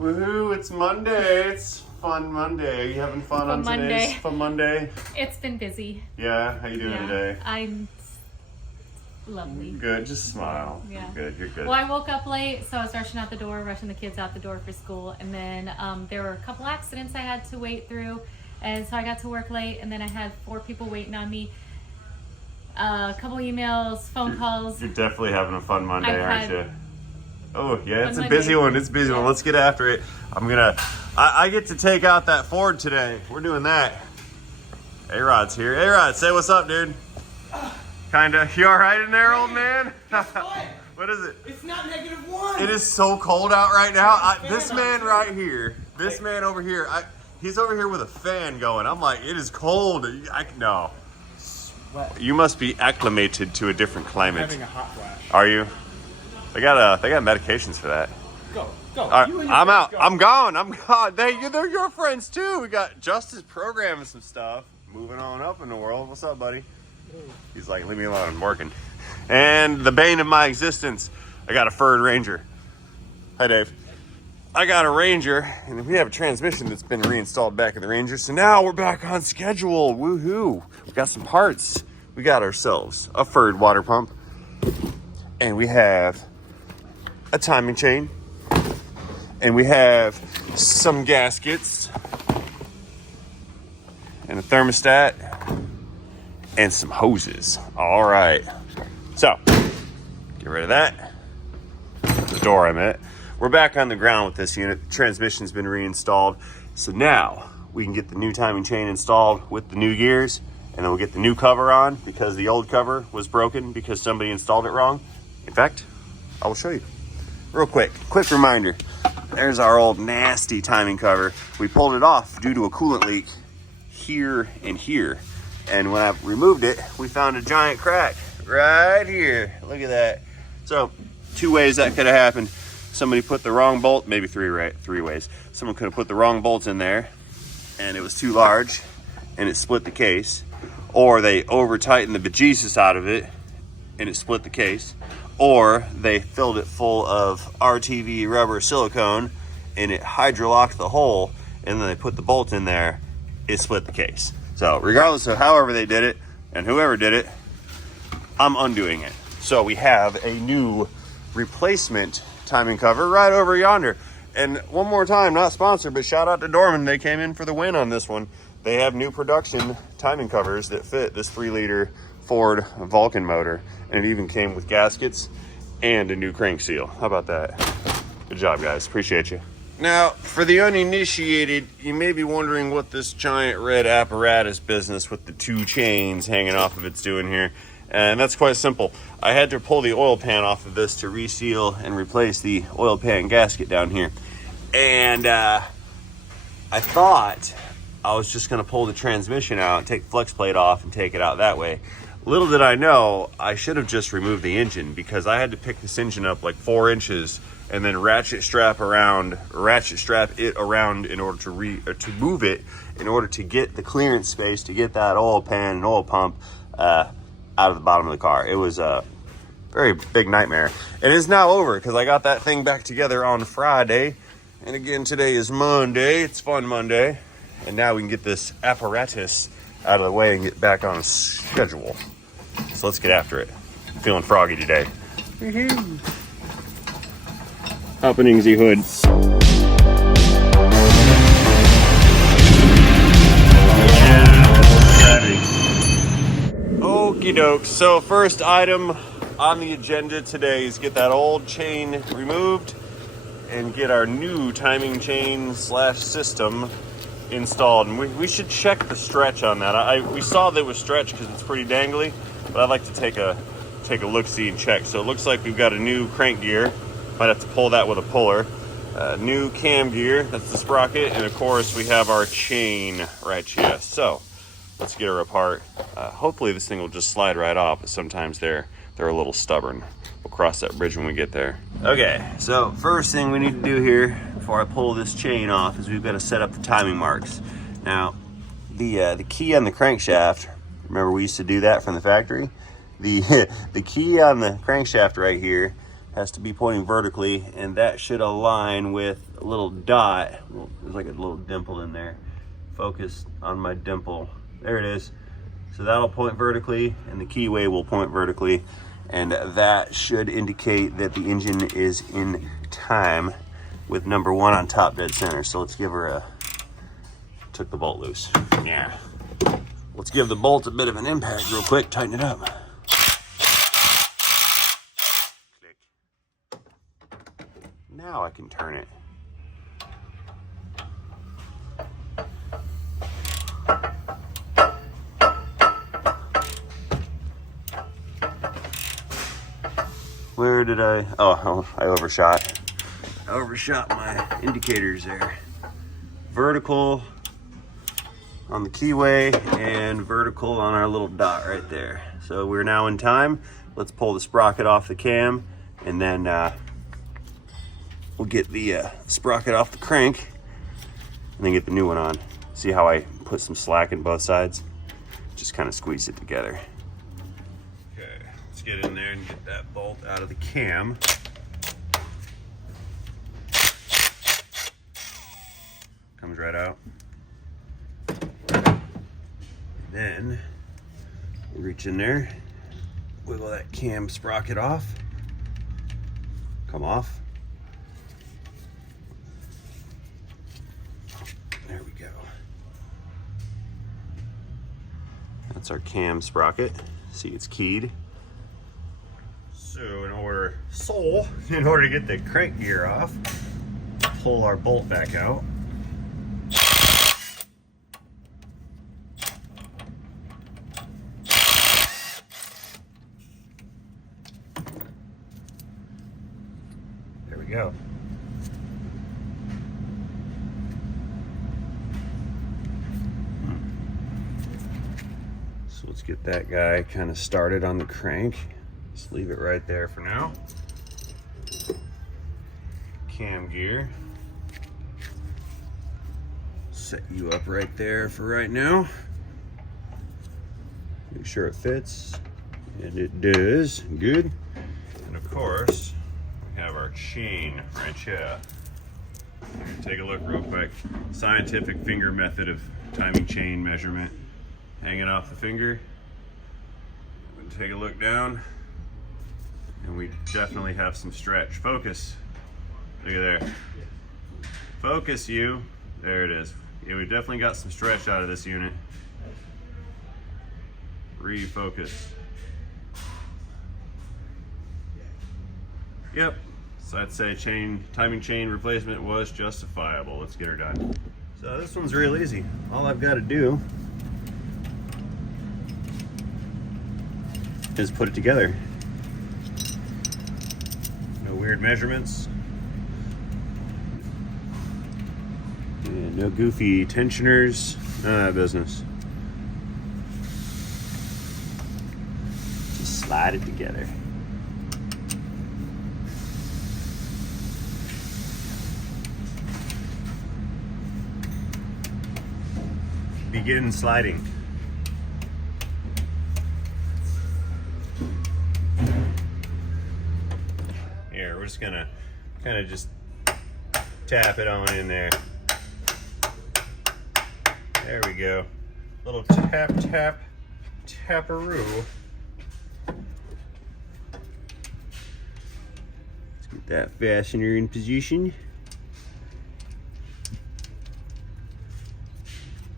Woohoo, it's Monday. It's fun Monday. Are you having fun on today's Fun Monday? It's been busy. Yeah, how you doing today? I'm lovely. Good, just smile. Yeah. You're good. Well, I woke up late, so I was rushing the kids out the door for school, and then there were a couple accidents I had to wait through, and so I got to work late, and then I had 4 people waiting on me. A couple emails, phone calls. You're definitely having a fun Monday, aren't you? Oh, yeah, it's a Monday. busy one. It's a busy one. Let's get after it. I get to take out that Ford today. We're doing that. A-Rod's here. A-Rod, say what's up, dude. Kinda. You all right in there, old man? What is it? It's not -1. It is so cold out right now. This man right here, this man over here, he's over here with a fan going. I'm like, it is cold. No. Sweat. You must be acclimated to a different climate. I'm having a hot flash. Are you? They got medications for that. Go. All right, You and your I'm friends out. go. I'm gone. They're your friends too. We got Justice programming some stuff. Moving on up in the world. What's up, buddy? He's like, leave me alone. I'm working. And the bane of my existence, I got a furred Ranger. Hi, Dave. I got a Ranger, and we have a transmission that's been reinstalled back in the Ranger. So now we're back on schedule. Woohoo! We got some parts. We got ourselves a furred water pump, and we have a timing chain, and we have some gaskets, and a thermostat, and some hoses. All right, so get rid of that. The door I'm at. We're back on the ground with this unit. The transmission's been reinstalled, so now we can get the new timing chain installed with the new gears, and then we'll get the new cover on because the old cover was broken because somebody installed it wrong. In fact, I will show you. Real quick reminder. There's our old nasty timing cover. We pulled it off due to a coolant leak here and here. And when I removed it, we found a giant crack right here. Look at that. So 2 ways that could have happened. Somebody put the wrong bolt, maybe three ways. Someone could have put the wrong bolts in there and it was too large and it split the case. Or they over tightened the bejesus out of it and it split the case. Or they filled it full of RTV rubber silicone and it hydrolocked the hole, and then they put the bolt in there, it split the case. So regardless of however they did it and whoever did it, I'm undoing it. So we have a new replacement timing cover right over yonder. And one more time, not sponsored, but shout out to Dorman. They came in for the win on this one. They have new production timing covers that fit this 3-liter Ford Vulcan motor, and it even came with gaskets and a new crank seal. How about that? Good job, guys. Appreciate you. Now, for the uninitiated, you may be wondering what this giant red apparatus business with the 2 chains hanging off of it's doing here. And that's quite simple. I had to pull the oil pan off of this to reseal and replace the oil pan gasket down here. And I thought I was just gonna pull the transmission out, take the flex plate off and take it out that way. Little did I know, I should have just removed the engine, because I had to pick this engine up like 4 inches and then ratchet strap it around in order to move it, in order to get the clearance space to get that oil pan and oil pump out of the bottom of the car. It was a very big nightmare. And it's now over because I got that thing back together on Friday. And again, today is Monday. It's Fun Monday. And now we can get this apparatus out of the way and get back on schedule. So let's get after it. I'm feeling froggy today. Opening the hood. Okie doke. So first item on the agenda today is get that old chain removed and get our new timing chain / system installed. And we should check the stretch on that. We saw that it was stretched because it's pretty dangly, but I'd like to take a look-see and check. So it looks like we've got a new crank gear. Might have to pull that with a puller. New cam gear, that's the sprocket, and of course we have our chain right here. So let's get her apart. Hopefully this thing will just slide right off, but sometimes they're a little stubborn. We'll cross that bridge when we get there. Okay, so first thing we need to do here before I pull this chain off is we've got to set up the timing marks. Now, the key on the crankshaft, remember we used to do that from the factory? The key on the crankshaft right here has to be pointing vertically, and that should align with a little dot. There's like a little dimple in there. Focus on my dimple. There it is. So that'll point vertically, and the keyway will point vertically, and that should indicate that the engine is in time with number 1 on top dead center. So let's give her a, took the bolt loose. Yeah. Let's give the bolt a bit of an impact real quick, tighten it up. Click. Now I can turn it. Where did I overshot. I overshot my indicators there. Vertical on the keyway and vertical on our little dot right there. So we're now in time. Let's pull the sprocket off the cam, and then we'll get the sprocket off the crank and then get the new one on. See how I put some slack in both sides? Just kind of squeeze it together. Okay, let's get in there and get that bolt out of the cam. Comes right out. Then we'll reach in there, wiggle that cam sprocket off, come off. There we go. That's our cam sprocket. See, it's keyed. So in order to get the crank gear off, pull our bolt back out. There we go. So let's get that guy kind of started on the crank. Just leave it right there for now. Cam gear. Set you up right there for right now. Make sure it fits, and it does. Good. And of course, we have our chain right here. Take a look real quick. Scientific finger method of timing chain measurement. Hanging off the finger. Take a look down, and we definitely have some stretch. Focus. Look at there. Focus you. There it is. Yeah, we've definitely got some stretch out of this unit. Refocus. Yep. So I'd say timing chain replacement was justifiable. Let's get her done. So this one's real easy. All I've got to do is put it together. No weird measurements. And no goofy tensioners. None of that business. Just slide it together. Begin sliding. Here, we're just gonna kind of just tap it on in there. There we go. Little tap, tap, taparoo. Let's get that fastener in position.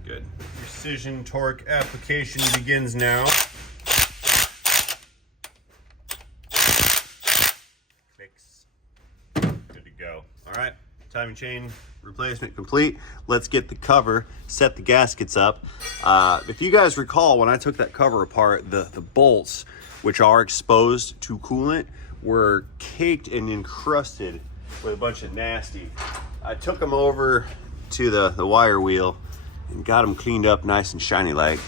Good. Precision torque application begins now. Clicks. Good to go. All right. Timing chain replacement complete. Let's get the cover, set the gaskets up. If you guys recall, when I took that cover apart, the bolts, which are exposed to coolant, were caked and encrusted with a bunch of nasty. I took them over to the wire wheel and got them cleaned up nice and shiny like.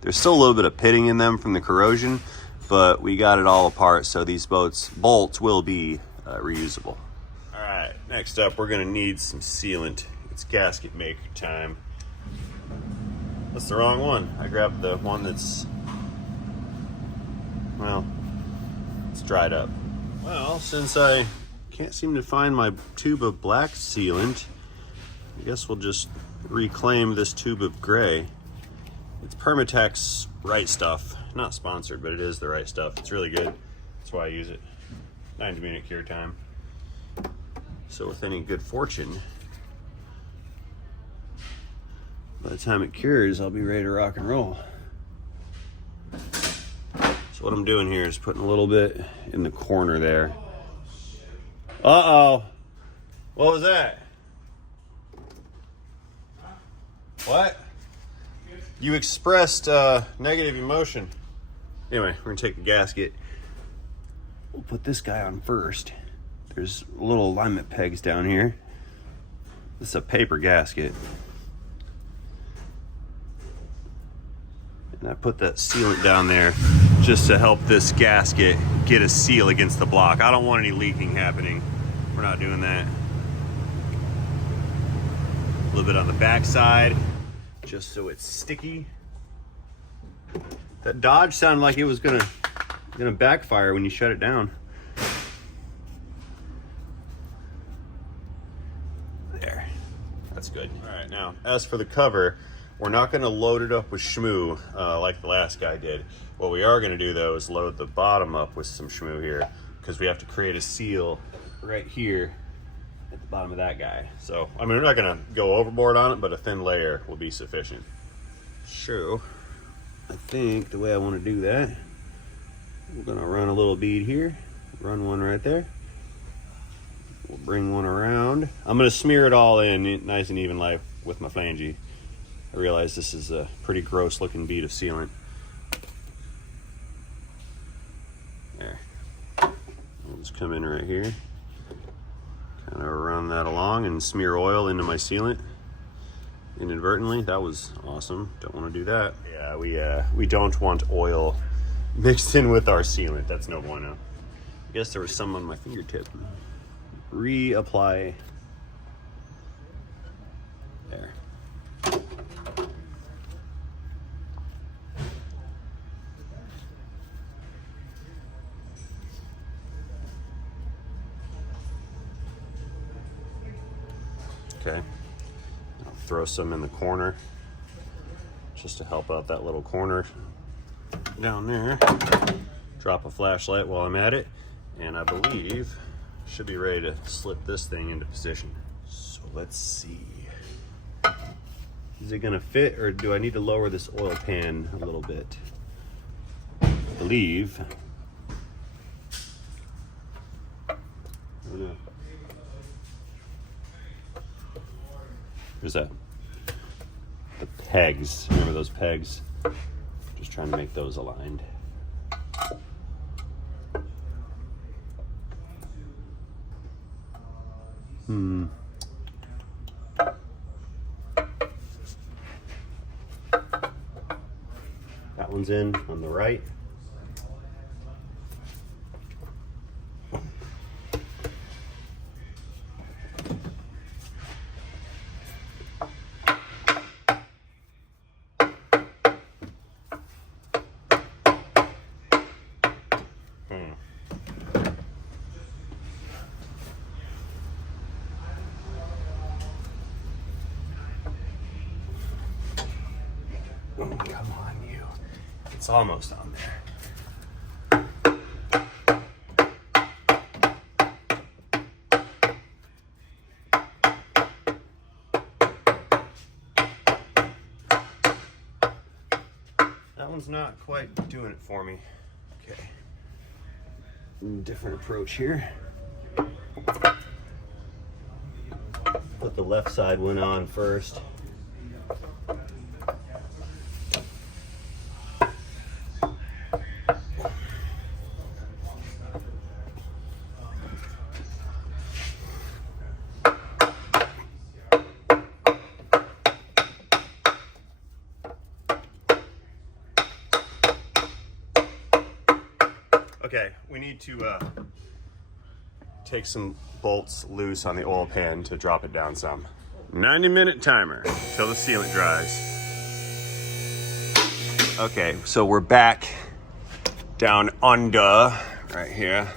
There's still a little bit of pitting in them from the corrosion, but we got it all apart, so these bolts will be reusable. All right, next up, we're gonna need some sealant. It's gasket maker time. That's the wrong one. I grabbed the one that's, well, it's dried up. Well, since I can't seem to find my tube of black sealant, I guess we'll just reclaim this tube of gray. It's Permatex Right Stuff. Not sponsored, but it is the right stuff. It's really good. That's why I use it. 90-minute cure time. So with any good fortune, by the time it cures, I'll be ready to rock and roll. So what I'm doing here is putting a little bit in the corner there. Uh-oh. What was that? What? You expressed negative emotion. Anyway, we're gonna take the gasket. We'll put this guy on first. There's little alignment pegs down here. This is a paper gasket. And I put that sealant down there just to help this gasket get a seal against the block. I don't want any leaking happening. We're not doing that. A little bit on the back side, just so it's sticky. That Dodge sounded like it was gonna backfire when you shut it down. There, that's good. All right, now as for the cover, we're not gonna load it up with shmoo like the last guy did. What we are gonna do though is load the bottom up with some shmoo here, because we have to create a seal right here at the bottom of that guy. So, I mean, we're not gonna go overboard on it, but a thin layer will be sufficient. So, I think the way I wanna do that, we're gonna run a little bead here, run one right there. We'll bring one around. I'm gonna smear it all in nice and even like with my flange. I realize this is a pretty gross looking bead of sealant. There. I'll just come in right here. Kind of run that along and smear oil into my sealant inadvertently. That was awesome. Don't want to do that. Yeah, we don't want oil mixed in with our sealant. That's no bueno. I guess there was some on my fingertip. Reapply. There. Okay, I'll throw some in the corner just to help out that little corner down there. Drop a flashlight while I'm at it, and I believe should be ready to slip this thing into position. So let's see. Is it gonna fit, or do I need to lower this oil pan a little bit? I believe. I don't know. Where's that? The pegs. Remember those pegs? Just trying to make those aligned. That one's in on the right. Come on, you. It's almost on there. That one's not quite doing it for me. Okay. Different approach here. Put the left side one on first. Okay, we need to take some bolts loose on the oil pan to drop it down some. 90-minute timer till the sealant dries. Okay, so we're back down under right here.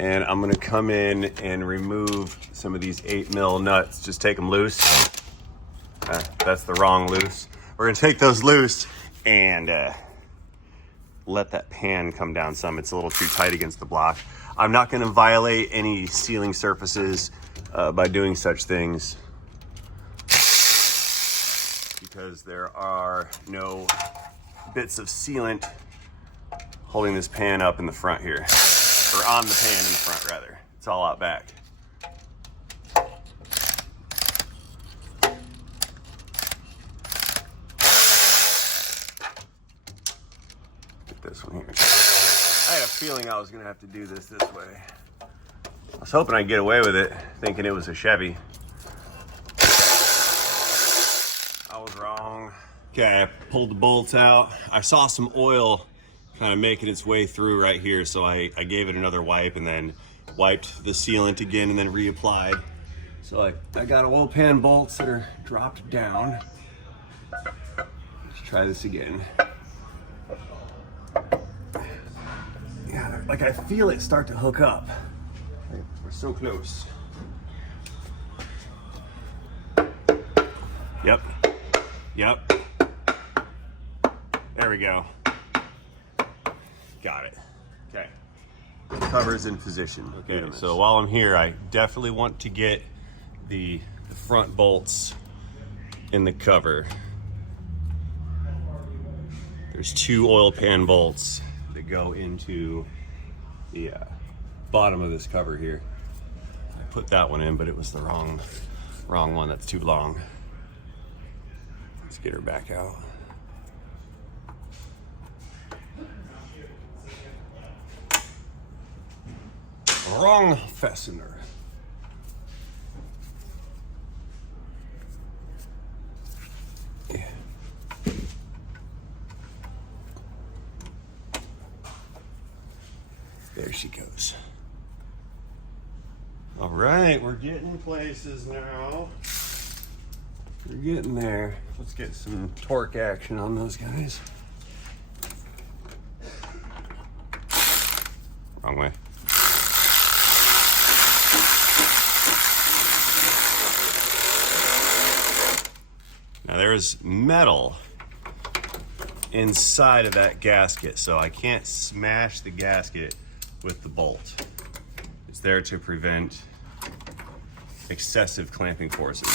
And I'm gonna come in and remove some of these 8mm nuts. Just take them loose. That's the wrong loose. We're gonna take those loose and let that pan come down some. It's a little too tight against the block. I'm not gonna violate any sealing surfaces by doing such things, because there are no bits of sealant holding this pan up in the front here. Or on the pan in the front, rather. It's all out back. Get this one here. I had a feeling I was gonna have to do this way. I was hoping I'd get away with it, thinking it was a Chevy. I was wrong. Okay, I pulled the bolts out. I saw some oil kind of making its way through right here, so I gave it another wipe and then wiped the sealant again and then reapplied. So I got oil pan bolts that are dropped down. Let's try this again. Yeah, like I feel it start to hook up. We're so close. Yep. There we go. Got it. Okay. Cover's in position. Okay, so while I'm here, I definitely want to get the front bolts in the cover. There's 2 oil pan bolts that go into the bottom of this cover here. I put that one in, but it was the wrong one. That's too long. Let's get her back out. Wrong fastener. Yeah. There she goes. All right, we're getting places now. We're getting there. Let's get some torque action on those guys. Wrong way. Now there's metal inside of that gasket, so I can't smash the gasket with the bolt. It's there to prevent excessive clamping forces.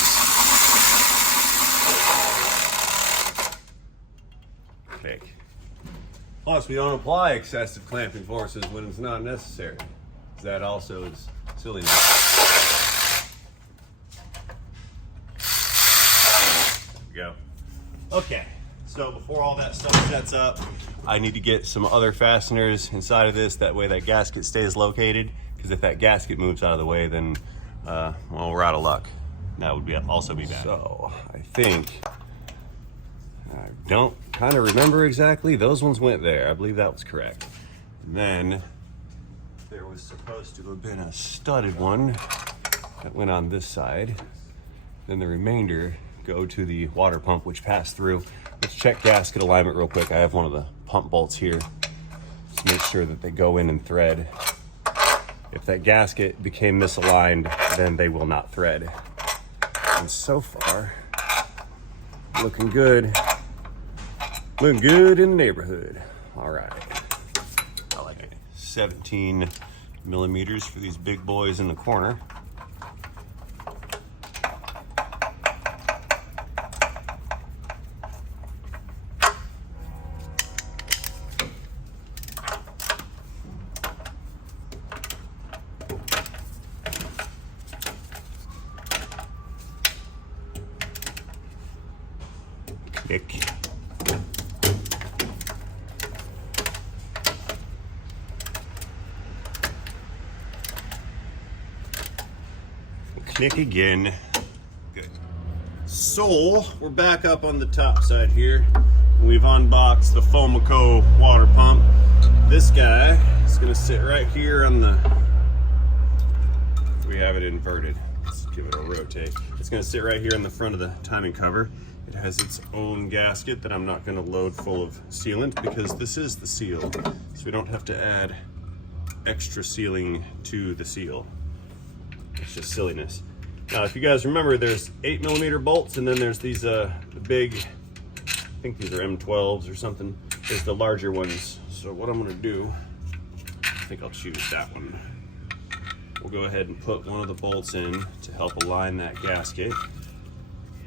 Fake. Plus, we don't apply excessive clamping forces when it's not necessary. That also is silliness. Go. Okay, so before all that stuff sets up, I need to get some other fasteners inside of this. That way that gasket stays located, because if that gasket moves out of the way, then well, we're out of luck. That would also be bad. So I think, I don't kind of remember exactly, those ones went there. I believe that was correct. And then there was supposed to have been a studded one that went on this side. Then the remainder go to the water pump, which passed through. Let's check gasket alignment real quick. I have one of the pump bolts here. Just make sure that they go in and thread. If that gasket became misaligned, then they will not thread. And so far, looking good. Looking good in the neighborhood. All right. I like it. 17 millimeters for these big boys in the corner. Click. Click again. Good. So we're back up on the top side here. We've unboxed the Fomaco water pump. This guy is going to sit right here on the, we have it inverted. Let's give it a rotate. It's going to sit right here in the front of the timing cover. It has its own gasket that I'm not going to load full of sealant because this is the seal. So we don't have to add extra sealing to the seal. It's just silliness. Now, if you guys remember, there's 8mm bolts, and then there's these the big, I think these are M12s or something. There's the larger ones. So what I'm gonna do, I think I'll choose that one. We'll go ahead and put one of the bolts in to help align that gasket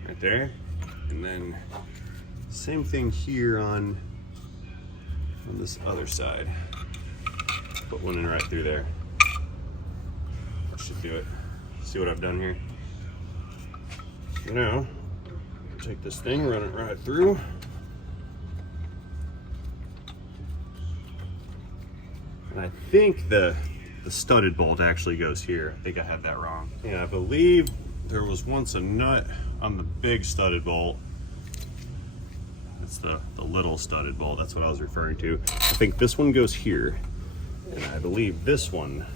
right there. And then same thing here on this other side. Put one in right through there. That should do it. See what I've done here? So now, take this thing, run it right through. And I think the studded bolt actually goes here. I think I had that wrong. Yeah, I believe there was once a nut on the big studded bolt. It's the little studded bolt, that's what I was referring to. I think this one goes here, and I believe this one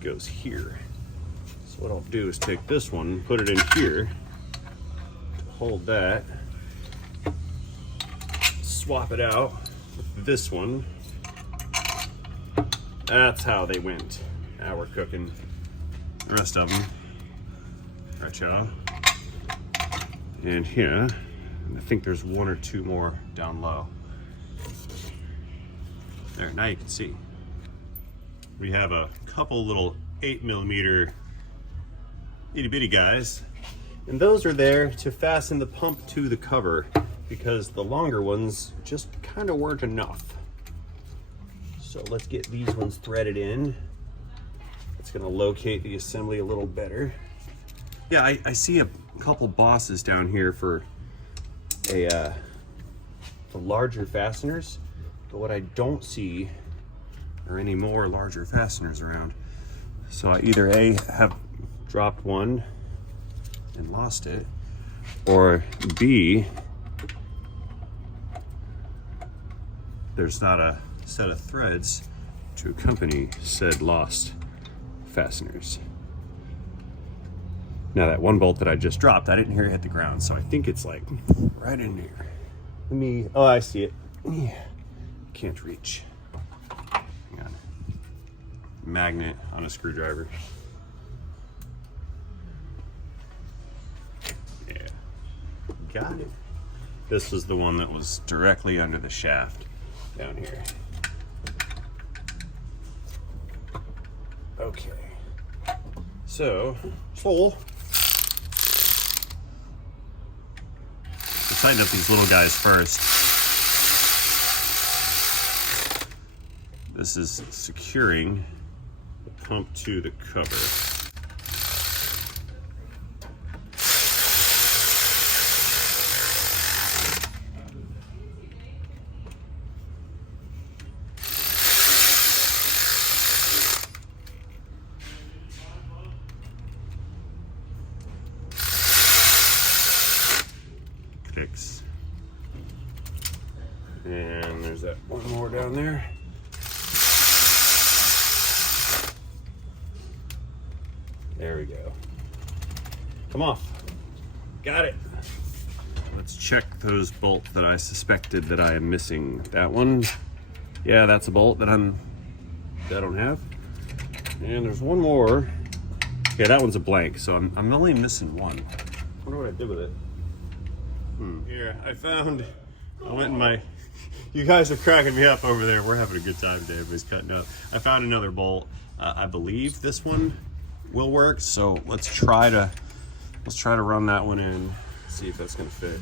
goes here. So what I'll do is take this one, put it in here, to hold that, swap it out with this one. That's how they went. Now we're cooking. The rest of them. Right, y'all. And here, I think there's one or two more down low. There, now you can see. We have a couple little 8mm itty bitty guys. And those are there to fasten the pump to the cover because the longer ones just kind of weren't enough. So let's get these ones threaded in. It's gonna locate the assembly a little better. Yeah, I see a couple bosses down here for the larger fasteners, but what I don't see are any more larger fasteners around. So I either A, have dropped one and lost it, or B, there's not a set of threads to accompany said lost fasteners. Now that one bolt that I just dropped, I didn't hear it hit the ground, so I think it's like right in here. Let me, oh, I see it. Can't reach. Hang on. Magnet on a screwdriver. Yeah, got it. This was the one that was directly under the shaft down here. Okay, so let's tighten up these little guys first. This is securing the pump to the cover. Fix. And there's that one more down there. There we go. Come off. Got it. Let's check those bolts that I suspected that I am missing. That one, yeah, that's a bolt that I don't have. And there's one more. Yeah, that one's a blank, so I'm only missing one. I wonder what I did with it. Here, I went in my, you guys are cracking me up over there. We're having a good time today. Everybody's cutting up. I found another bolt. I believe this one will work. So let's try to run that one in, see if that's gonna fit.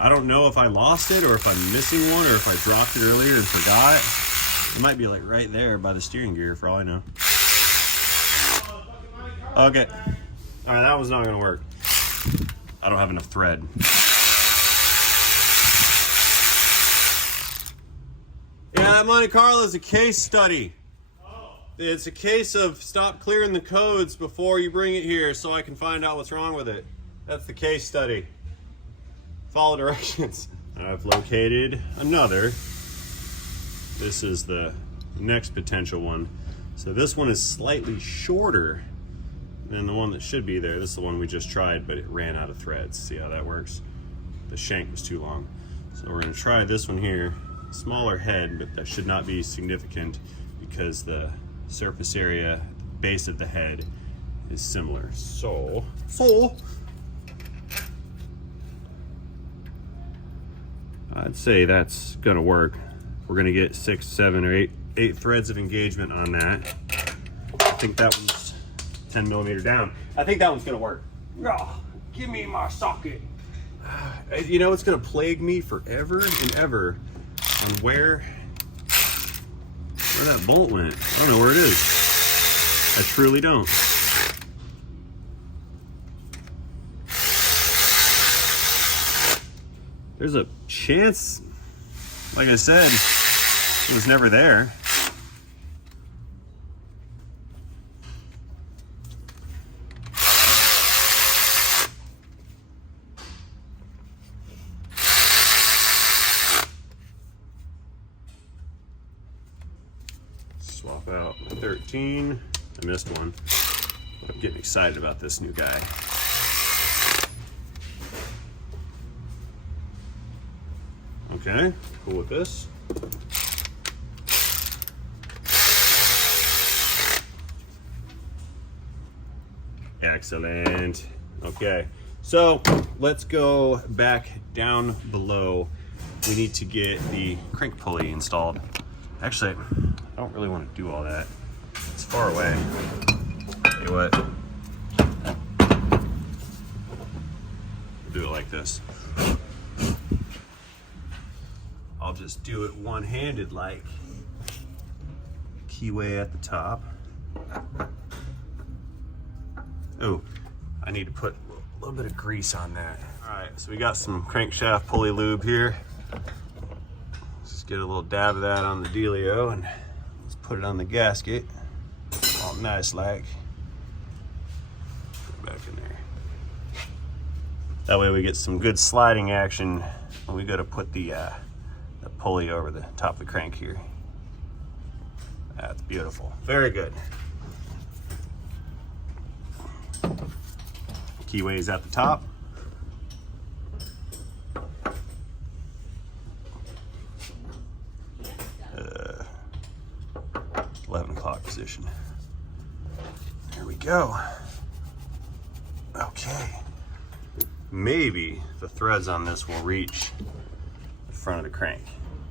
I don't know if I lost it or if I'm missing one or if I dropped it earlier and forgot. It might be like right there by the steering gear for all I know. Okay. All right, that one's not gonna work. I don't have enough thread. Yeah, that Monte Carlo is a case study. It's a case of stop clearing the codes before you bring it here so I can find out what's wrong with it. That's the case study. Follow directions. I've located another. This is the next potential one. So this one is slightly shorter than the one that should be there. This is the one we just tried, but it ran out of threads. See how that works? The shank was too long. So we're gonna try this one here. Smaller head, but that should not be significant because the surface area, base of the head is similar. So I'd say that's gonna work. We're gonna get 6, 7, or 8 threads of engagement on that. I think that one's 10 millimeter down. I think that one's gonna work. Oh, give me my socket. You know, it's gonna plague me forever and ever on where that bolt went. I don't know where it is. I truly don't. There's a chance, like I said, it was never there. Swap out my 13. I missed one. I'm getting excited about this new guy. Okay, cool with this. Excellent. Okay, so let's go back down below. We need to get the crank pulley installed. Actually, I don't really want to do all that. It's far away. Tell you what, we'll do it like this. I'll just do it one-handed, like keyway at the top. Oh, I need to put a little bit of grease on that. All right, so we got some crankshaft pulley lube here. Let's just get a little dab of that on the dealio and let's put it on the gasket. All nice like. Put it back in there. That way we get some good sliding action when we go to put the pulley over the top of the crank here. That's beautiful. Very good. Keyway's at the top. 11 o'clock position. There we go. Okay. Maybe the threads on this will reach the front of the crank.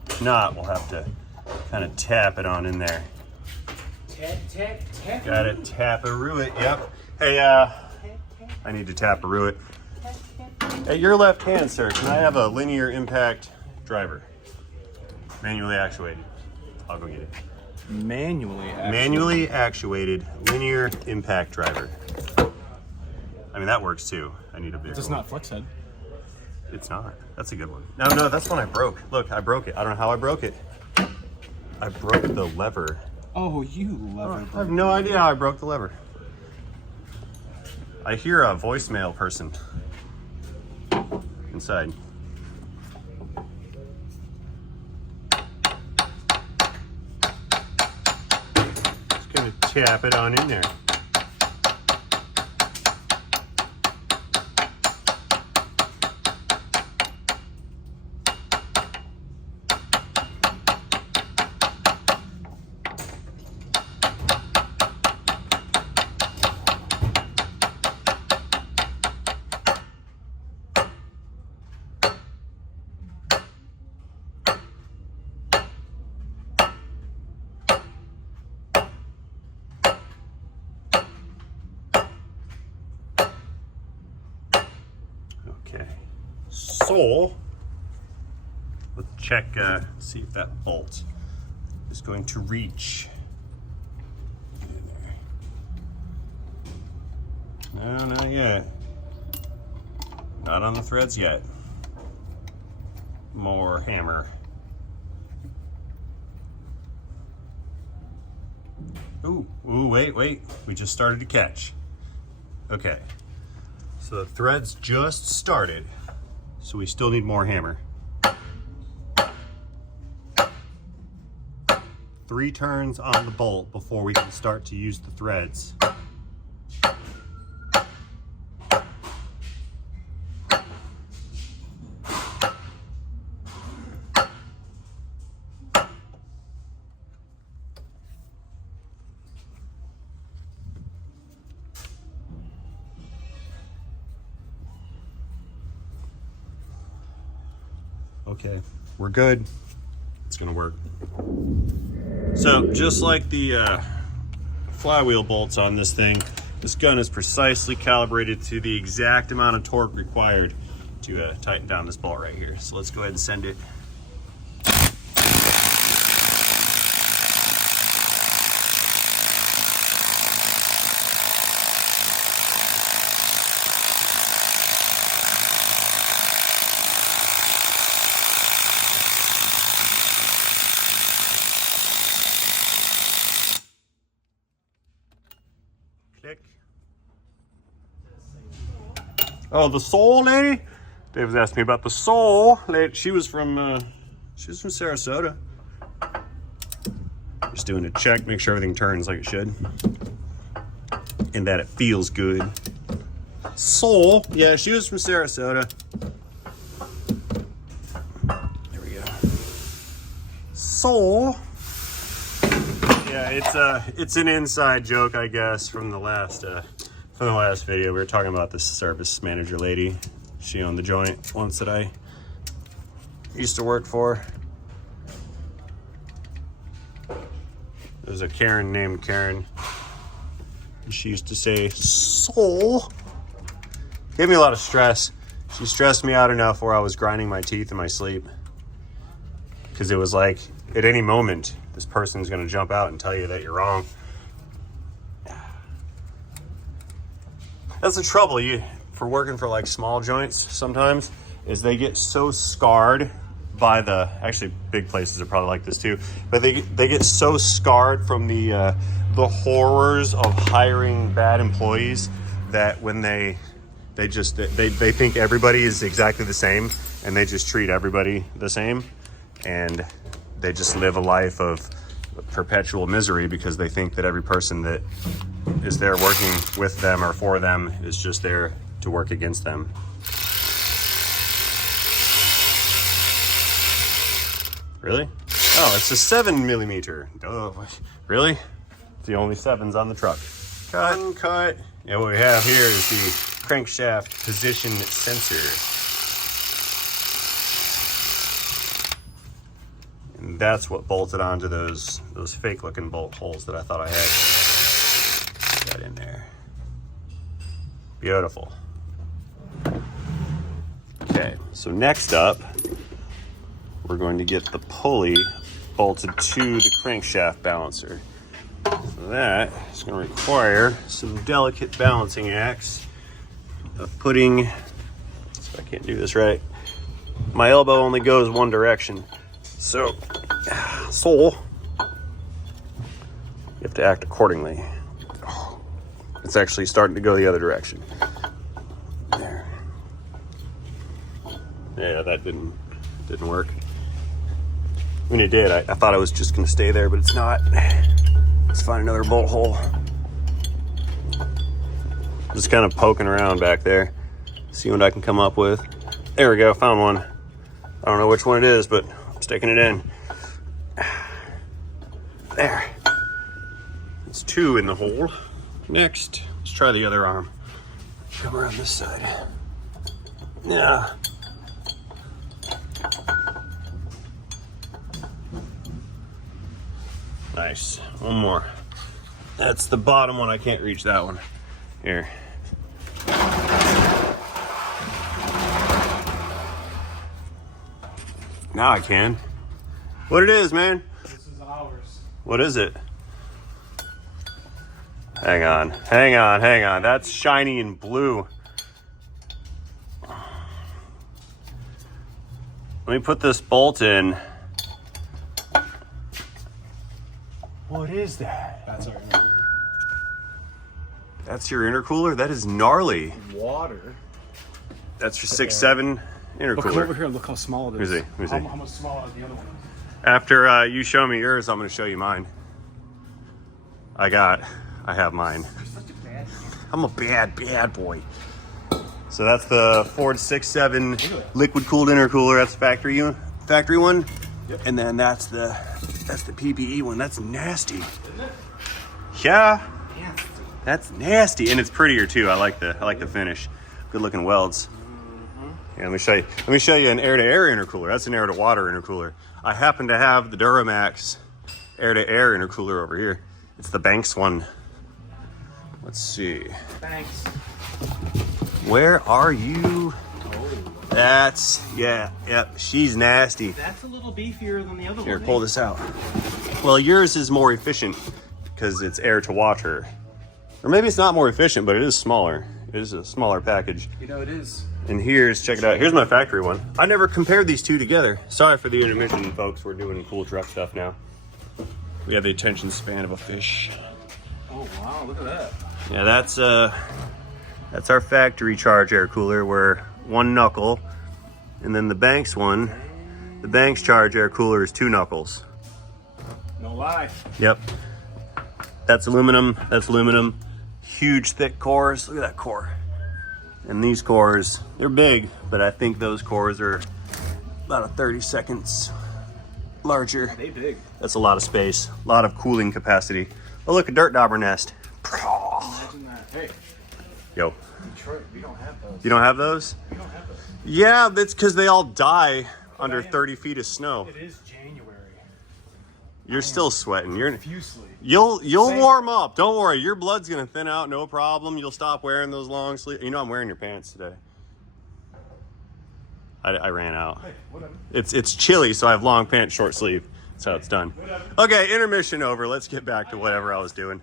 If not, we'll have to kind of tap it on in there. Tap. Got it, tap-a-roo it, yep. Hey, I need to tap-a-roo it. Hey, your left hand, sir, can I have a linear impact driver? Manually actuated. I'll go get it. Manually actuated linear impact driver. I mean, that works too. I need a bigger It's one. not flex head. It's not. That's a good one. No, that's one I broke. Look, I broke it. I don't know how I broke it. I broke the lever. Oh, you lever. I have no idea how I broke the lever. I hear a voicemail person inside. Just gonna tap it on in there. Okay, so let's check, see if that bolt is going to reach. No, not yet. Not on the threads yet. More hammer. Ooh, wait. We just started to catch. Okay. So the threads just started, so we still need more hammer. 3 turns on the bolt before we can start to use the threads. Okay, we're good. It's gonna work. So just like the flywheel bolts on this thing, this gun is precisely calibrated to the exact amount of torque required to tighten down this bolt right here. So let's go ahead and send it. Click. Oh, the soul lady? Dave was asking me about the soul lady. She was from Sarasota. Just doing a check, make sure everything turns like it should. And that it feels good. Soul, yeah, she was from Sarasota. There we go. Soul. Yeah, it's an inside joke, I guess, from the last video. We were talking about this service manager lady. She owned the joint once that I used to work for. There's a Karen named Karen. She used to say, soul. Gave me a lot of stress. She stressed me out enough where I was grinding my teeth in my sleep. Because it was like, at any moment, this person's gonna jump out and tell you that you're wrong. That's the trouble for working for like small joints sometimes, is they get so scarred by actually big places are probably like this too, but they get so scarred from the horrors of hiring bad employees that when they think everybody is exactly the same, and they just treat everybody the same, and they just live a life of perpetual misery because they think that every person that is there working with them or for them is just there to work against them. Really? Oh, it's a 7mm. Oh, really? It's the only 7s on the truck. Cut. Yeah, what we have here is the crankshaft position sensor. And that's what bolted onto those fake looking bolt holes that I thought I had. Got in there. Beautiful. Okay, so next up, we're going to get the pulley bolted to the crankshaft balancer. So that is going to require some delicate balancing acts of putting, so I can't do this right, my elbow only goes one direction. So you have to act accordingly. It's actually starting to go the other direction. There. Yeah, that didn't work. I mean, it did. I thought I was just going to stay there, but it's not. Let's find another bolt hole. Just kind of poking around back there. See what I can come up with. There we go, found one. I don't know which one it is, but I'm sticking it in. There. It's 2 in the hole. Next, let's try the other arm. Come around this side. Yeah. Nice. One more. That's the bottom one. I can't reach that one. Here. Now I can. What it is, man? This is ours. What is it? Hang on. That's shiny and blue. Let me put this bolt in. What is that? That's our That's your intercooler? That is gnarly. water. That's your 6.7 intercooler. Look over here. Look how small it is. Let me see. How much smaller the other one is? After you show me yours, I'm going to show you mine. I have mine. You're such a bad man. I'm a bad boy. So that's the Ford 6.7 liquid cooled intercooler. That's the factory one. Yep. And then that's the PPE one. That's nasty. Isn't it? Yeah. Nasty. That's nasty, and it's prettier too. I like the finish. Good looking welds. Yeah, let me show you an air-to-air intercooler. That's an air-to-water intercooler. I happen to have the Duramax air-to-air intercooler over here. It's the Banks one. Let's see. Thanks. Where are you? Oh. That's, yeah, yep, she's nasty. That's a little beefier than the other one. Here, pull this out. Well, yours is more efficient because it's air to water. Or maybe it's not more efficient, but it is smaller. It is a smaller package. You know, it is. And here's, check it out. Here's my factory one. I never compared these two together. Sorry for the intermission, folks. We're doing cool truck stuff now. We have the attention span of a fish. Oh, wow, look at that. Yeah, that's our factory charge air cooler. We're one knuckle. And then the Banks one, the Banks charge air cooler is 2 knuckles. No lie. Yep. That's aluminum. That's aluminum. Huge, thick cores. Look at that core. And these cores, they're big, but I think those cores are about a 30 seconds larger. They big. That's a lot of space, a lot of cooling capacity. Oh, look, a dirt dauber nest. Imagine that. Hey, Yo, Detroit, we don't have those. you don't have those? We don't have those. Yeah, that's because they all die under 30 feet of snow. It is January. You're still sweating. Profusely. You'll Same. warm up. Don't worry. Your blood's gonna thin out, no problem. You'll stop wearing those long sleeves. You know I'm wearing your pants today. I ran out. Hey, whatever. It's chilly, so I have long pants, short sleeve. That's how it's done. Okay, intermission over. Let's get back to whatever I was doing.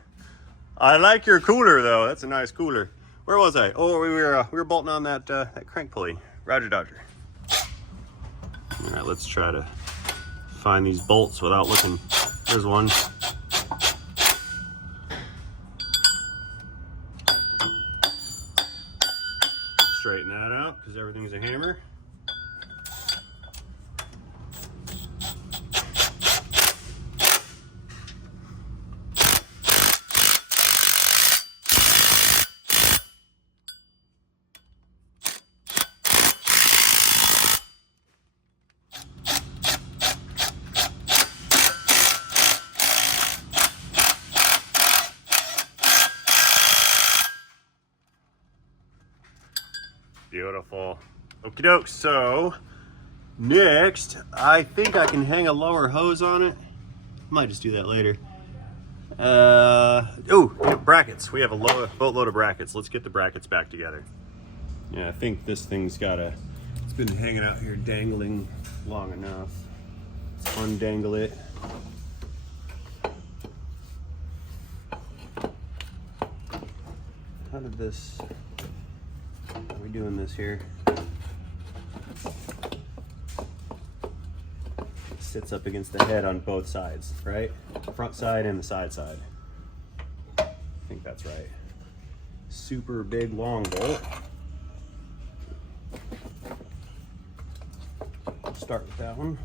I like your cooler though. That's a nice cooler. Where was I? Oh, we were bolting on that crank pulley. Roger Dodger. All right, let's try to find these bolts without looking. There's one. Straighten that out because everything's a hammer. Beautiful. Okie doke. So next, I think I can hang a lower hose on it. Might just do that later. Oh, brackets. We have a boatload of brackets. Let's get the brackets back together. Yeah, I think this thing's it's been hanging out here dangling long enough. Let's undangle it. How did this... How are we doing this here? It sits up against the head on both sides, right? The front side and the side side. I think that's right. Super big long bolt. Start with that one.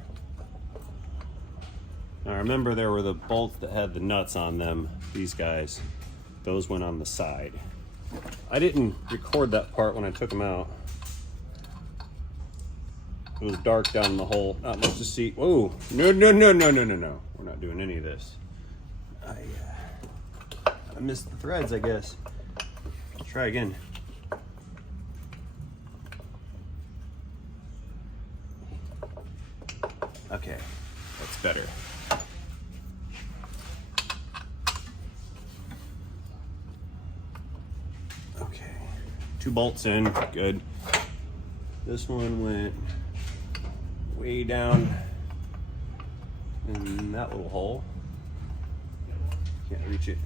Now remember there were the bolts that had the nuts on them, these guys. Those went on the side. I didn't record that part when I took them out. It was dark down the hole, not much to see. Whoa, no. We're not doing any of this. I missed the threads, I guess. Let's try again. Okay, that's better. Okay, 2 bolts in, good. This one went way down in that little hole. Can't reach it.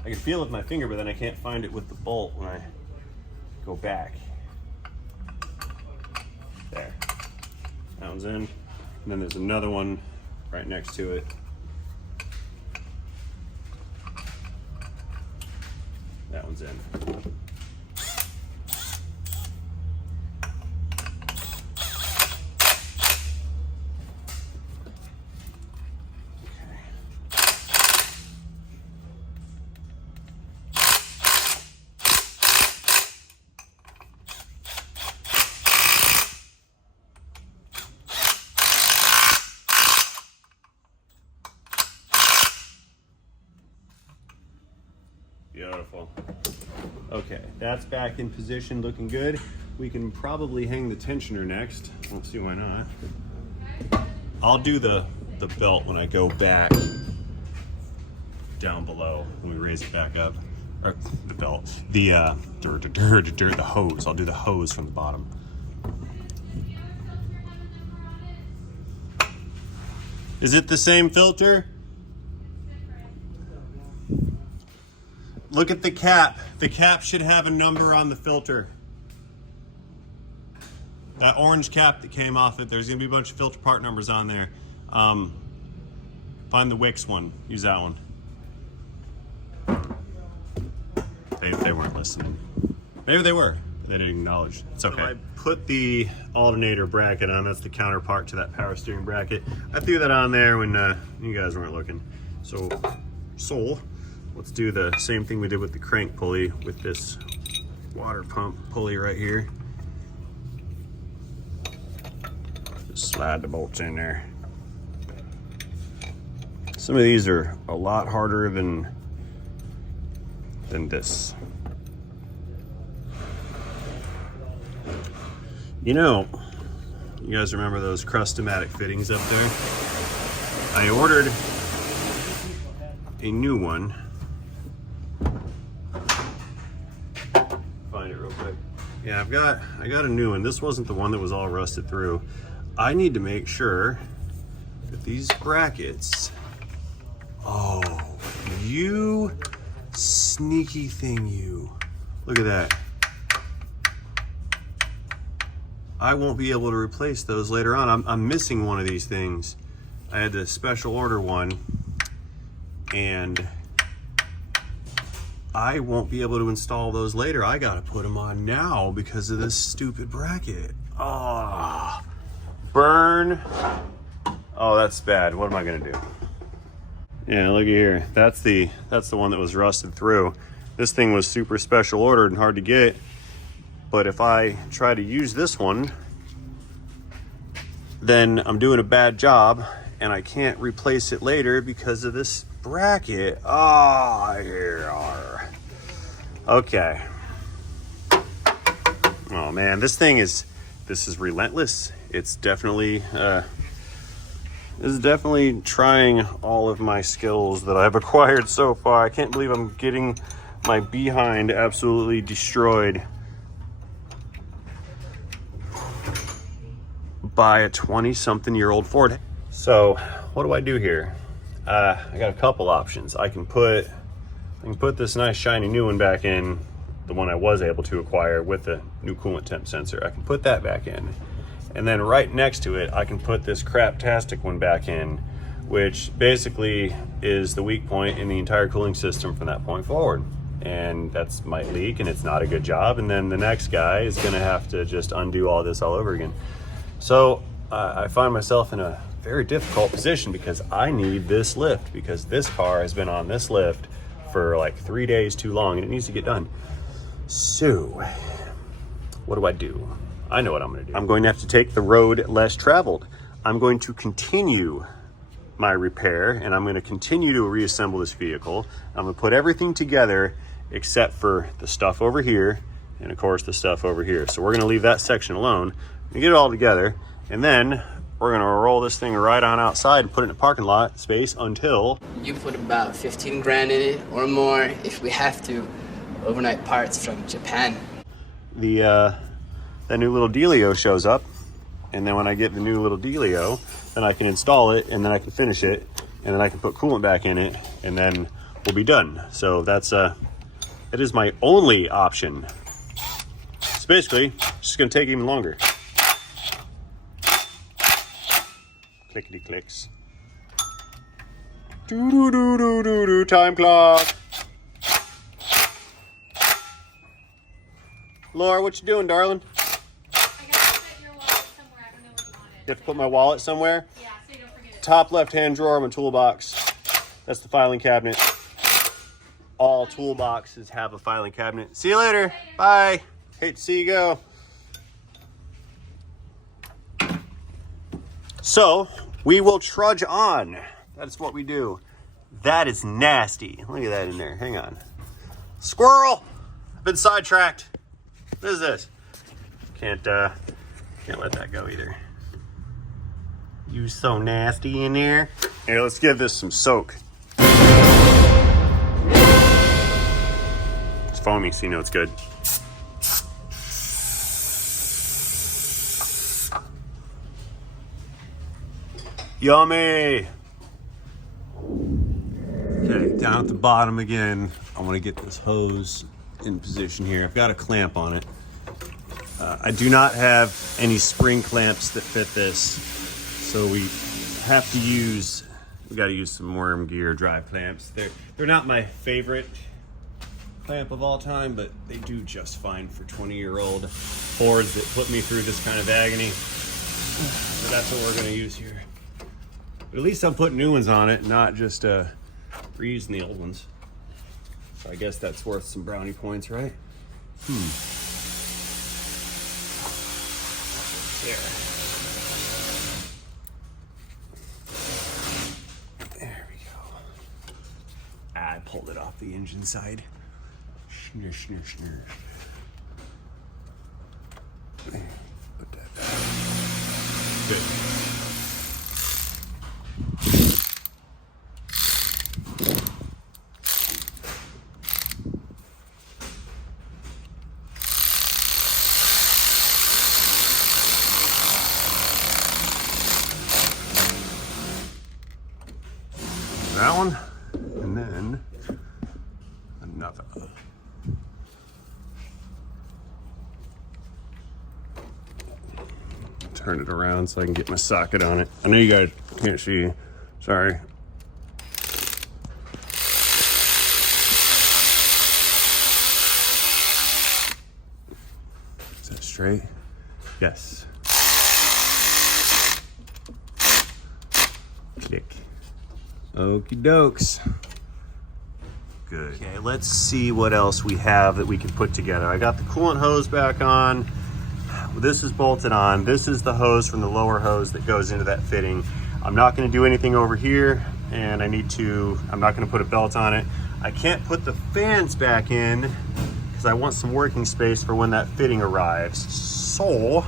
I can feel it with my finger, but then I can't find it with the bolt when I go back. There. That one's in. And then there's another one right next to it. That one's in. Beautiful. Okay, that's back in position, looking good. We can probably hang the tensioner next. Don't see why not. I'll do the belt when I go back down below when we raise it back up. Or the belt, the hose. I'll do the hose from the bottom. Is it the same filter? Look at the cap. The cap should have a number on the filter. That orange cap that came off it, there's gonna be a bunch of filter part numbers on there. Find the Wix one, use that one. They weren't listening. Maybe they were, but they didn't acknowledge. It's okay. So I put the alternator bracket on, that's the counterpart to that power steering bracket. I threw that on there when you guys weren't looking. So let's do the same thing we did with the crank pulley with this water pump pulley right here. Just slide the bolts in there. Some of these are a lot harder than this. You know, you guys remember those Crustomatic fittings up there? I ordered a new one. Find it real quick. Yeah, I got a new one. This wasn't the one that was all rusted through. I need to make sure that these brackets, oh, you sneaky thing, you. Look at that. I won't be able to replace those later on. I'm missing one of these things. I had to special order one, and I won't be able to install those later. I gotta put them on now because of this stupid bracket. Oh, burn. Oh, that's bad. What am I gonna do? Yeah, look at here. That's the one that was rusted through. This thing was super special ordered and hard to get. But if I try to use this one, then I'm doing a bad job and I can't replace it later because of this bracket. Oh, here are. Okay. Oh man, this is relentless. It's definitely, this is definitely trying all of my skills that I've acquired so far. I can't believe I'm getting my behind absolutely destroyed by a 20-something-year-old Ford. So what do I do here? I got a couple options. I can put this nice shiny new one back in, the one I was able to acquire with the new coolant temp sensor. I can put that back in, and then right next to it I can put this craptastic one back in, which basically is the weak point in the entire cooling system from that point forward, and that's might leak and it's not a good job, and then the next guy is going to have to just undo all this all over again. So I find myself in a very difficult position because I need this lift, because this car has been on this lift for like 3 days too long and it needs to get done. So what do I do? I know what I'm going to do. I'm going to have to take the road less traveled. I'm going to continue my repair and I'm going to continue to reassemble this vehicle. I'm going to put everything together except for the stuff over here and of course the stuff over here. So we're going to leave that section alone and get it all together, and then we're going to roll this thing right on outside and put it in a parking lot space until you put about 15 grand in it or more if we have to. Overnight parts from Japan. That new little dealio shows up, and then when I get the new little dealio, then I can install it and then I can finish it and then I can put coolant back in it and then we'll be done. So that's it is my only option. So basically it's just gonna take even longer. Clickety clicks. Do do do do do do, time clock. Laura, what you doing, darling? I gotta put your wallet somewhere. I don't know what you wanted. You have to put my wallet somewhere? Yeah, so you don't forget it. Top left-hand drawer of my toolbox. That's the filing cabinet. All toolboxes have a filing cabinet. See you later. Bye. Hate to see you go. So, we will trudge on. That's what we do. That is nasty. Look at that in there. Hang on. Squirrel! Been sidetracked. What is this? Can't let that go either. You so nasty in there. Here, let's give this some soak. It's foamy, so you know it's good. Yummy! Okay, down at the bottom again. I want to get this hose in position here. I've got a clamp on it. I do not have any spring clamps that fit this, so we got to use some worm gear drive clamps. They're not my favorite clamp of all time, but they do just fine for 20-year-old Fords that put me through this kind of agony. So that's what we're going to use here. But at least I'm putting new ones on it, not just reusing the old ones. So I guess that's worth some brownie points, right? There we go. I pulled it off the engine side. Schnur, schnur, schnur. There, put that back. Good. That one, and then another. Turn it around so I can get my socket on it. I know you guys can't see. Sorry. Is that straight? Yes. Click. Okie dokes. Good. Okay, let's see what else we have that we can put together. I got the coolant hose back on. This is bolted on. This is the hose from the lower hose that goes into that fitting. I'm not going to do anything over here, and I'm not going to put a belt on it. I can't put the fans back in because I want some working space for when that fitting arrives. So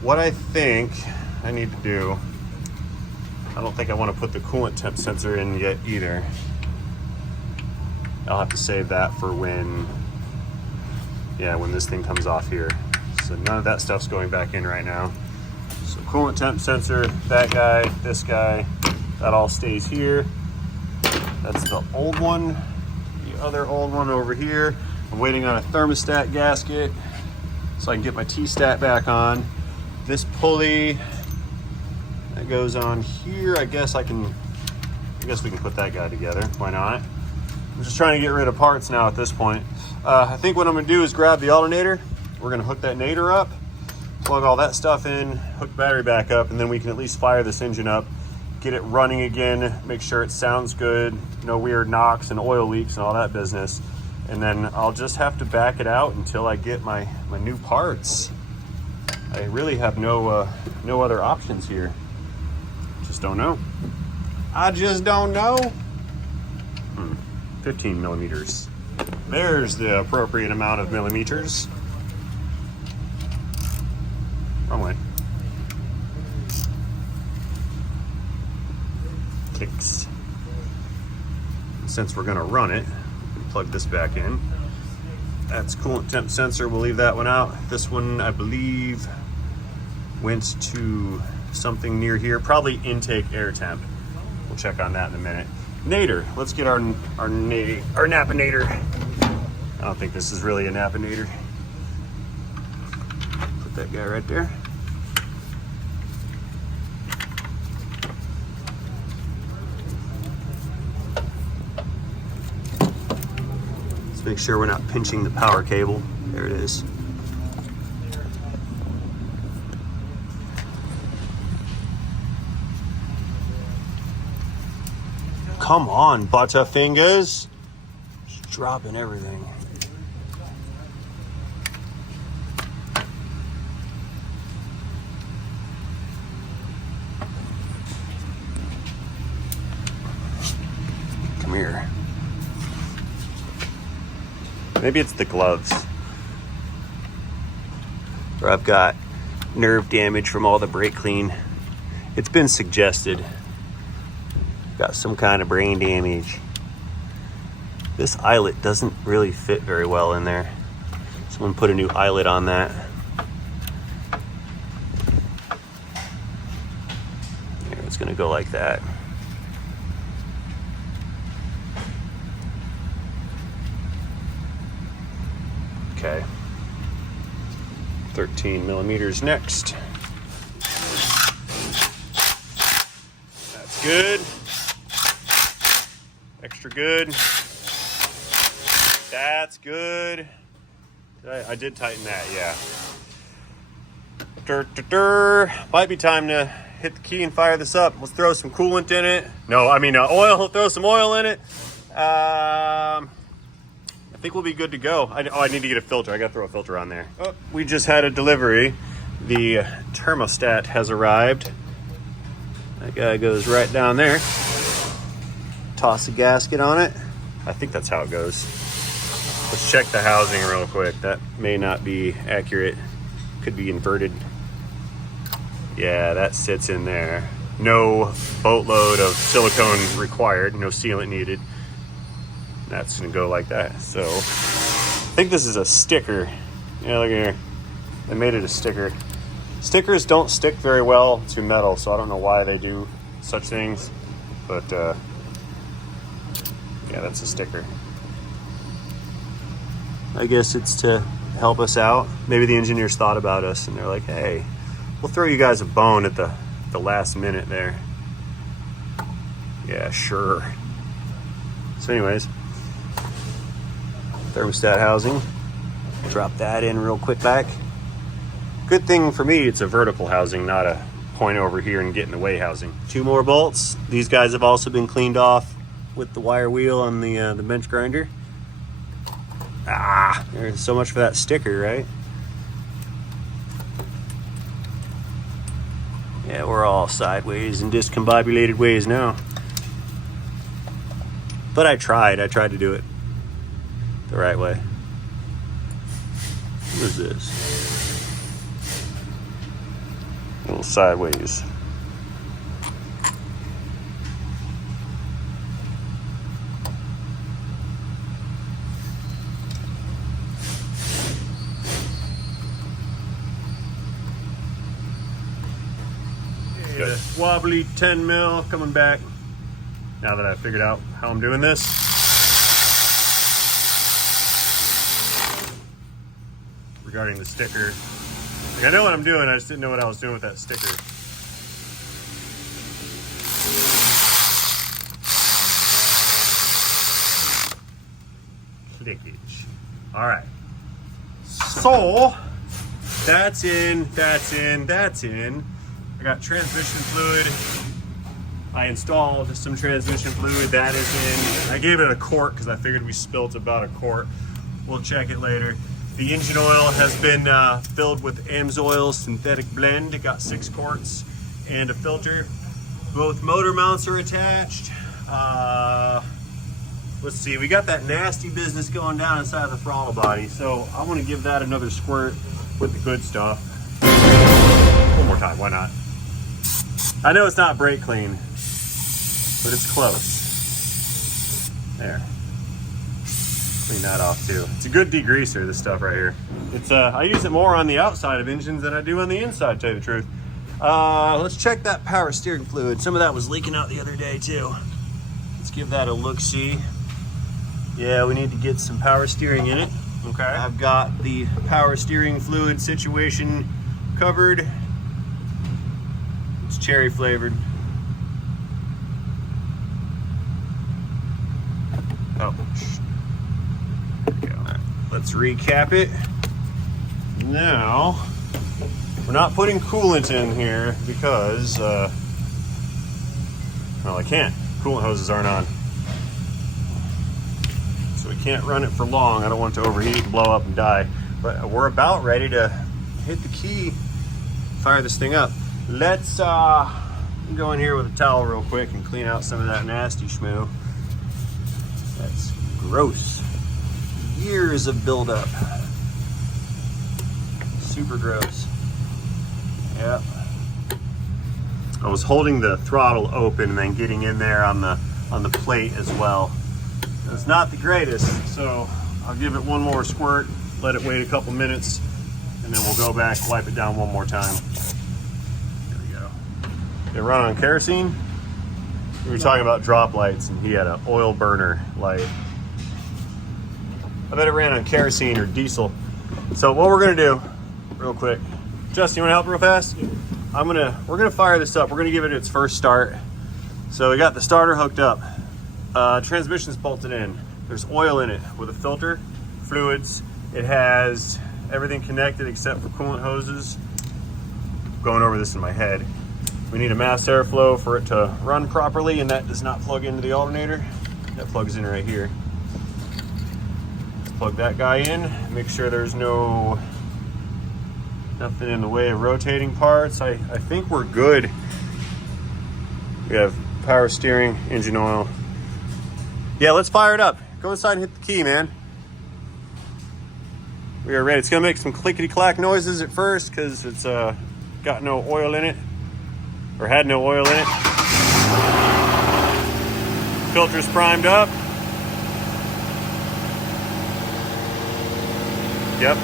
what I think I need to do, I don't think I want to put the coolant temp sensor in yet either. I'll have to save that for when this thing comes off here. So none of that stuff's going back in right now. So coolant temp sensor, that guy, this guy, that all stays here. That's the old one. The other old one over here. I'm waiting on a thermostat gasket so I can get my T-stat back on. This pulley that goes on here, I guess we can put that guy together. Why not? I'm just trying to get rid of parts now at this point. I think what I'm gonna do is grab the alternator. We're gonna hook that nader up, plug all that stuff in, hook battery back up, and then we can at least fire this engine up, get it running again, make sure it sounds good, no weird knocks and oil leaks and all that business. And then I'll just have to back it out until I get my new parts. I really have no other options here. Just don't know. I just don't know. 15 millimeters. There's the appropriate amount of millimeters. Wrong way. Kicks. Since we're gonna run it, plug this back in. That's coolant temp sensor, we'll leave that one out. This one, I believe, went to something near here, probably intake air temp. We'll check on that in a minute. Nader, let's get our napinator. I don't think this is really a napinator. Put that guy right there. Let's make sure we're not pinching the power cable. There it is. Come on, Butterfingers. Just dropping everything. Come here. Maybe it's the gloves. Or I've got nerve damage from all the brake clean. It's been suggested. Got some kind of brain damage. This eyelet doesn't really fit very well in there. Someone put a new eyelet on that. Here, it's gonna go like that. Okay. 13 millimeters next. That's good. Extra good. That's good. I did tighten that, yeah. Might be time to hit the key and fire this up. Let's throw some coolant in it. No, I mean oil. Throw some oil in it. I think we'll be good to go. I need to get a filter. I gotta throw a filter on there. Oh, we just had a delivery. The thermostat has arrived. That guy goes right down there. Toss a gasket on it. I think that's how it goes. Let's check the housing real quick. That may not be accurate. Could be inverted. Yeah, that sits in there. No boatload of silicone required. No sealant needed. That's gonna go like that. So I think this is a sticker. Yeah, look here. They made it a sticker. Stickers don't stick very well to metal, so I don't know why they do such things. But yeah, that's a sticker. I guess it's to help us out. Maybe the engineers thought about us and they're like, hey, we'll throw you guys a bone at the last minute there. Yeah, sure. So anyways, thermostat housing. Drop that in real quick back. Good thing for me, it's a vertical housing, not a point over here and get in the way housing. 2 more bolts. These guys have also been cleaned off with the wire wheel on the bench grinder. Ah, there's so much for that sticker, right? Yeah, we're all sideways and discombobulated ways now. But I tried to do it the right way. What is this? A little sideways. Good. Wobbly 10 mil coming back. Now that I've figured out how I'm doing this. Regarding the sticker. Like, I know what I'm doing, I just didn't know what I was doing with that sticker. Clickage. Alright. So, that's in. I got transmission fluid. I installed some transmission fluid. That is in. I gave it a quart because I figured we spilt about a quart. We'll check it later. The engine oil has been filled with Amsoil synthetic blend. It got 6 quarts and a filter. Both motor mounts are attached. Let's see, we got that nasty business going down inside of the throttle body. So I want to give that another squirt with the good stuff. One more time, why not? I know it's not brake clean, but it's close. There. Clean that off too. It's a good degreaser, this stuff right here. It's I use it more on the outside of engines than I do on the inside, to tell you the truth. Let's check that power steering fluid. Some of that was leaking out the other day too. Let's give that a look-see. Yeah, we need to get some power steering in it. Okay. I've got the power steering fluid situation covered. It's cherry flavored. Oh, there we go. Right, let's recap it. Now, we're not putting coolant in here because, well, I can't. Coolant hoses aren't on. So we can't run it for long. I don't want it to overheat and blow up and die. But we're about ready to hit the key, fire this thing up. Let's go in here with a towel real quick and clean out some of that nasty schmoo. That's gross. years of buildup. Super gross. Yep. I was holding the throttle open and then getting in there on the plate as well. It's not the greatest, so I'll give it one more squirt, let it wait a couple minutes, and then we'll go back, wipe it down one more time. There we go. They run on kerosene. We were talking about drop lights, and he had an oil burner light. I bet it ran on kerosene or diesel. So what we're gonna do, real quick, Justin, you wanna help real fast? We're gonna fire this up. We're gonna give it its first start. So we got the starter hooked up. Transmission's bolted in. There's oil in it with a filter, fluids. It has everything connected except for coolant hoses. Going over this in my head. We need a mass airflow for it to run properly, and that does not plug into the alternator. That plugs in right here. Plug that guy in. Make sure there's nothing in the way of rotating parts. I think we're good. We have power steering, engine oil. Yeah, let's fire it up. Go inside and hit the key, man. We are ready. It's gonna make some clickety-clack noises at first because it's got no oil in it, or had no oil in it. Filter's primed up. Yep.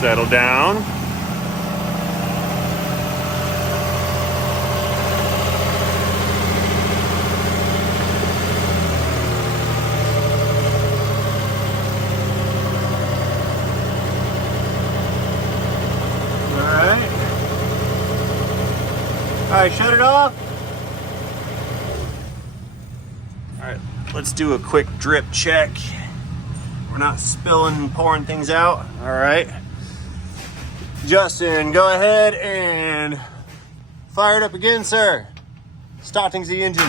Settle down. All right, shut it off. All right, let's do a quick drip check. We're not spilling and pouring things out. All right. Justin, go ahead and fire it up again, sir. Starting the engine.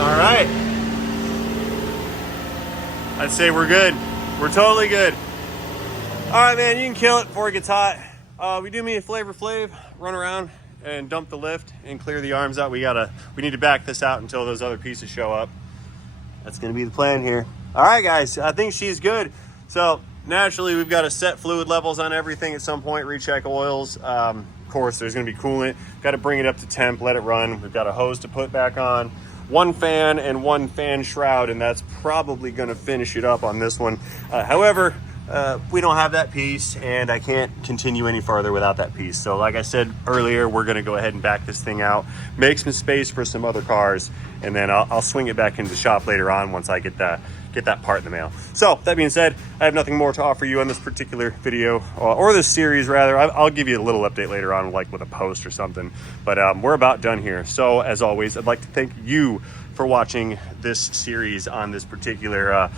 All right. I'd say we're good. We're totally good. All right, man, you can kill it before it gets hot. We do me a Flavor Flav, run around and dump the lift and clear the arms out. We need to back this out until those other pieces show up. That's gonna be the plan here. All right, guys, I think she's good. So naturally, we've got to set fluid levels on everything at some point, recheck oils. Of course, there's gonna be coolant. Got to bring it up to temp, let it run. We've got a hose to put back on. One fan and one fan shroud, and that's probably gonna finish it up on this one. However, we don't have that piece, and I can't continue any farther without that piece. So like I said earlier, we're gonna go ahead and back this thing out, make some space for some other cars, and then I'll swing it back into the shop later on once I get that part in the mail. So that being said, I have nothing more to offer you on this particular video, or this series rather. I'll give you a little update later on, like with a post or something, but we're about done here. So as always, I'd like to thank you for watching this series on this particular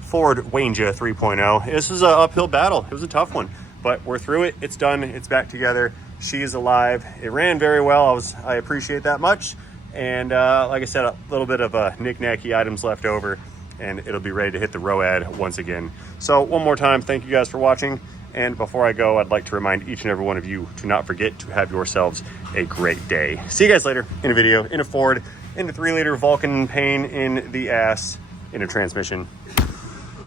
Ford Wanger 3.0. This was an uphill battle. It was a tough one, but we're through it. It's done. It's back together. She is alive. It ran very well. I appreciate that much. And like I said, a little bit of knick-knacky items left over, and it'll be ready to hit the ROAD once again. So one more time, thank you guys for watching. And before I go, I'd like to remind each and every one of you to not forget to have yourselves a great day. See you guys later in a video, in a Ford, in a 3-liter Vulcan pain in the ass, in a transmission.